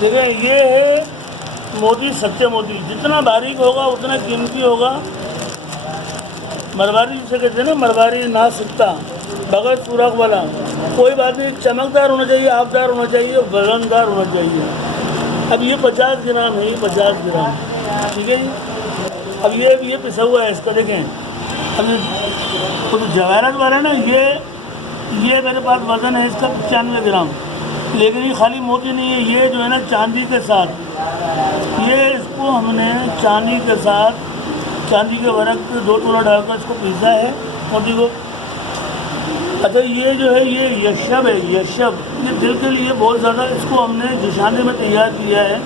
देखिए ये है मोती, सच्चे मोती। जितना बारीक होगा उतना कीमती होगा। मरवारी जिसे कहते हैं ना, मरवारी ना सिकता बगैर सुराख वाला। कोई बात नहीं, चमकदार होना चाहिए, आबदार होना चाहिए, वजनदार होना चाहिए। अब ये 50 ग्राम है, ये 50 ग्राम, ठीक है जी। अब ये पिसा हुआ है इसका, देखें। अब तो जवाहरात वाला है ना, ये मेरे पास वज़न है इसका 95 ग्राम। लेकिन ये खाली मोती नहीं है, ये जो है ना चांदी के साथ, ये इसको हमने चांदी के साथ, चांदी के वर्क 2 तोला डालकर इसको पीसा है मोती को। अच्छा ये जो है ये यशब है, यशब ये दिल के लिए बहुत ज़्यादा, इसको हमने जुशाने में तैयार किया है।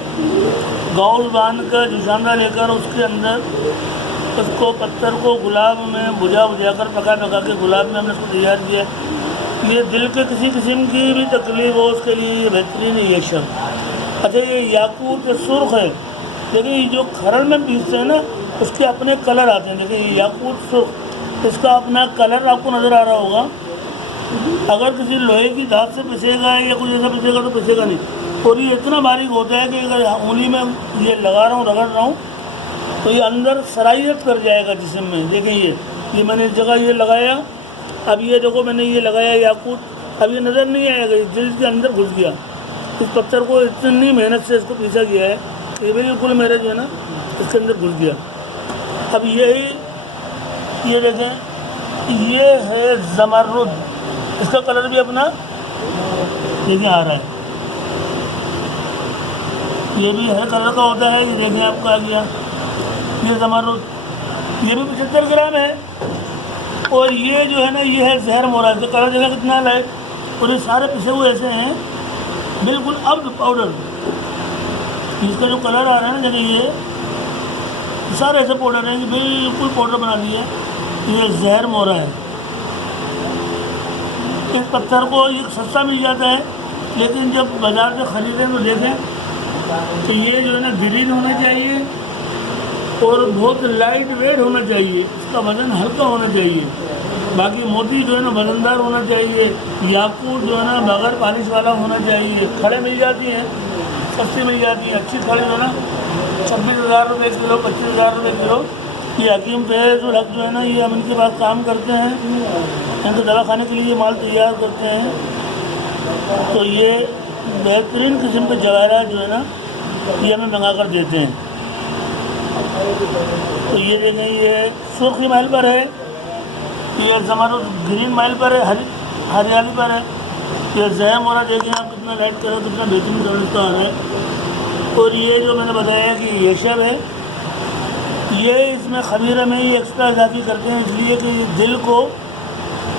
गाउल बांध कर जुशाना लेकर उसके अंदर उसको पत्थर को गुलाब में बुझा कर पका के गुलाब में हमने उसको तैयार किया है। ये दिल के किसी किस्म की भी तकलीफ हो उसके लिए ये बेहतरीन है यशब। अच्छा ये याकूत सुर्ख है। देखिए ये जो खरल में पीसते हैं ना उसके अपने कलर आते हैं। देखिए याकूत सुर्ख, इसका अपना कलर आपको नज़र आ रहा होगा। अगर किसी लोहे की धात से पिसेगा या कुछ ऐसा पिसेगा तो पिसेगा नहीं। और ये इतना बारीक होता है कि अगर उंगली में ये लगा रहा हूँ, रगड़ रहा हूँ, तो ये अंदर सरायत कर जाएगा जिस्म में। देखिए ये मैंने इस जगह ये लगाया, अब ये देखो मैंने ये लगाया याकूत, अब ये नज़र नहीं आएगा, दिल के अंदर घुस गया। इस पत्थर को इतनी मेहनत से इसको पीसा गया है, ये बिल्कुल मेरे जो है ना इसके अंदर घुस गया। अब यही ये देखें, ये है ज़मरुद, इसका कलर भी अपना देखिए आ रहा है। ये भी हर कलर का होता है, ये देखें आपका आ गया ये ज़मरुद, ये भी 75 ग्राम है। और ये जो है ना ये है जहर मोरा, इसका कलर देखा कितना लाइट। और ये सारे पिसे हुए ऐसे हैं बिल्कुल अब पाउडर, इसका जो कलर आ रहा है ना, देखिए ये सारे ऐसे पाउडर हैं कि बिल्कुल पाउडर बना लिए। ये जहर मोरा है। इस पत्थर को ये सस्ता मिल जाता है, लेकिन जब बाज़ार से ख़रीदें तो देखें तो ये जो है ना ग्रीन होना चाहिए और बहुत लाइट वेट होना चाहिए, इसका वज़न हल्का होना चाहिए। बाकी मोती जो है ना वज़नदार होना चाहिए। याकूत जो है ना बगैर पॉलिश वाला होना चाहिए। खड़े मिल जाती हैं, सस्ती मिल जाती है, अच्छी खड़े जो है ना 26,000 रुपये किलो, 25,000 रुपये किलो। ये हकीम फैज़ुल हक जो है ना ये हम इनके पास काम करते हैं, इनके दवा खाने के लिए माल तैयार करते हैं। तो ये बेहतरीन किस्म के जवाहरात जो है ना ये हमें मंगा कर देते हैं। तो ये देखें ये सुर्खी महल पर है, ये ज़मरुद ग्रीन महल पर है, हरियाली पर है। ये जहर मोरा देखें आप कितना लाइट कलर, कितना बेहतरीन कलर इसका आ रहा है। और ये जो मैंने बताया कि यशब है, ये इसमें खमीरे में ही एक्स्ट्रा इजाफी करते हैं, इसलिए कि दिल को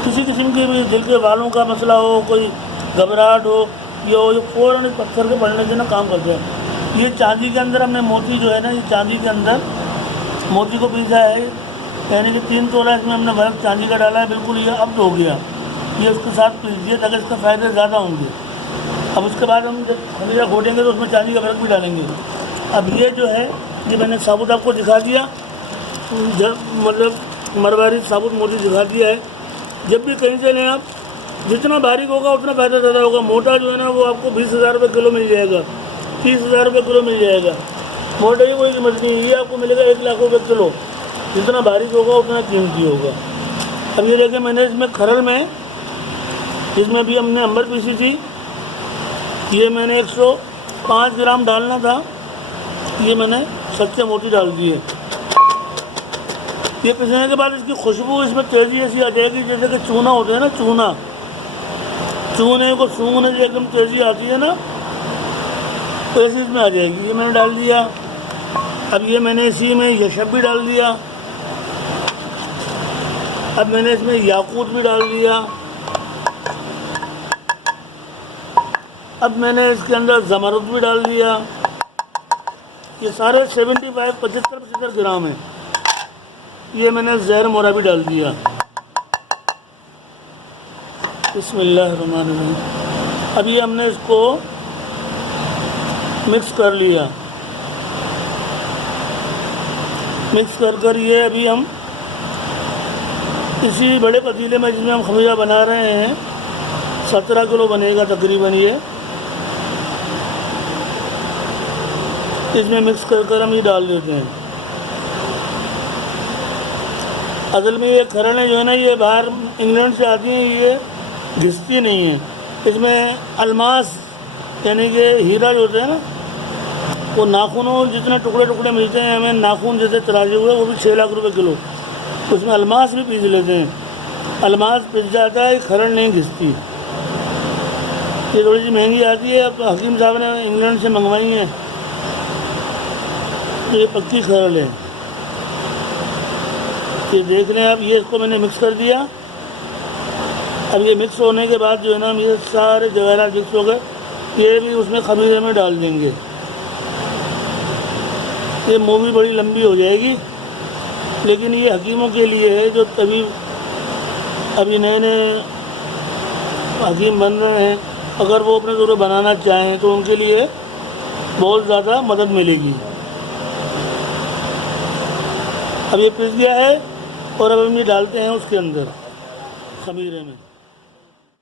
किसी किस्म के भी दिल के बालों का मसला हो, कोई घबराहट हो, ये फ़ौरन इस पत्थर के पड़ने से ना काम करते हैं। ये चांदी के अंदर हमने मोती जो है ना, ये चांदी के अंदर मोती को पीसा है, यानी कि 3 तोला इसमें हमने वर्क चांदी का डाला है। बिल्कुल ये अब हो गया, ये उसके साथ पीस दिए ताकि इसका फ़ायदे ज़्यादा होंगे। अब उसके बाद हम जब खमीरा घोटेंगे तो उसमें चांदी का वर्क भी डालेंगे। अब ये जो है ये मैंने साबुत आपको दिखा दिया, जब मतलब मरवारी साबुत मोती दिखा दिया है। जब भी कहीं से लें आप, जितना बारीक होगा उतना फ़ायदा ज़्यादा होगा। मोटा जो है ना वो आपको 20,000 रुपये किलो मिल जाएगा, 30,000 रुपये किलो मिल जाएगा। मोटे की कोई कीमत नहीं, ये आपको मिलेगा 1 लाख रुपये किलो। जितना बारीक होगा उतना कीमती होगा। अब ये देखें मैंने इसमें खरल में, इसमें भी हमने अंबर पीसी थी, ये मैंने 105 ग्राम डालना था, ये मैंने सच्चे मोती डाल दिए। ये पीसने के बाद इसकी खुशबू इसमें तेज़ी ऐसी आ जाएगी जैसे कि चूना होता है ना, चूने को सूंघने से एकदम तेज़ी आती है ना, तो ऐसी इसमें आ जाएगी। ये मैंने डाल दिया। अब ये मैंने इसी में यशब भी डाल दिया। अब मैंने इसमें याकूत भी डाल दिया। अब मैंने इसके अंदर ज़मरुद भी डाल दिया। ये सारे 75 ग्राम है। ये मैंने जहर मोरा भी डाल दिया। बिस्मिल्लाहिर्रहमानिर्रहीम। अब ये हमने इसको मिक्स कर लिया। मिक्स कर ये अभी हम इसी बड़े पतीले में जिसमें हम खमीरा बना रहे हैं, 17 किलो बनेगा तकरीबन। ये इसमें मिक्स कर हम ये डाल देते हैं। असल में ये खरड़ें जो है ना, ये बाहर इंग्लैंड से आती हैं, ये घिसती नहीं है। इसमें अलमास यानी कि हीरा जो होता है ना, वो नाखूनों जितने टुकड़े टुकड़े मिलते हैं हमें, नाखून जैसे तराजे हुए, वो भी 6 लाख रुपए किलो। उसमें अलमास भी पीस लेते हैं, अलमास पिस जाता है, खरड़ नहीं घिसती। ये थोड़ी सी महंगी आती है, अब हकीम साहब ने इंग्लैंड से मंगवाई है, तो ये पक्की खरड़ है। ये देख रहे हैं आप, ये इसको मैंने मिक्स कर दिया। अब ये मिक्स होने के बाद जो है ना, ये सारे जवाहरात मिक्स हो गए, ये भी उसमें खमीरे में डाल देंगे। ये मूवी बड़ी लंबी हो जाएगी, लेकिन ये हकीमों के लिए है जो अभी नए नए हकीम बन रहे हैं। अगर वो अपने ज़रूर बनाना चाहें तो उनके लिए बहुत ज़्यादा मदद मिलेगी। अब ये पिस गया है और अब हम ये डालते हैं उसके अंदर खमीरे में।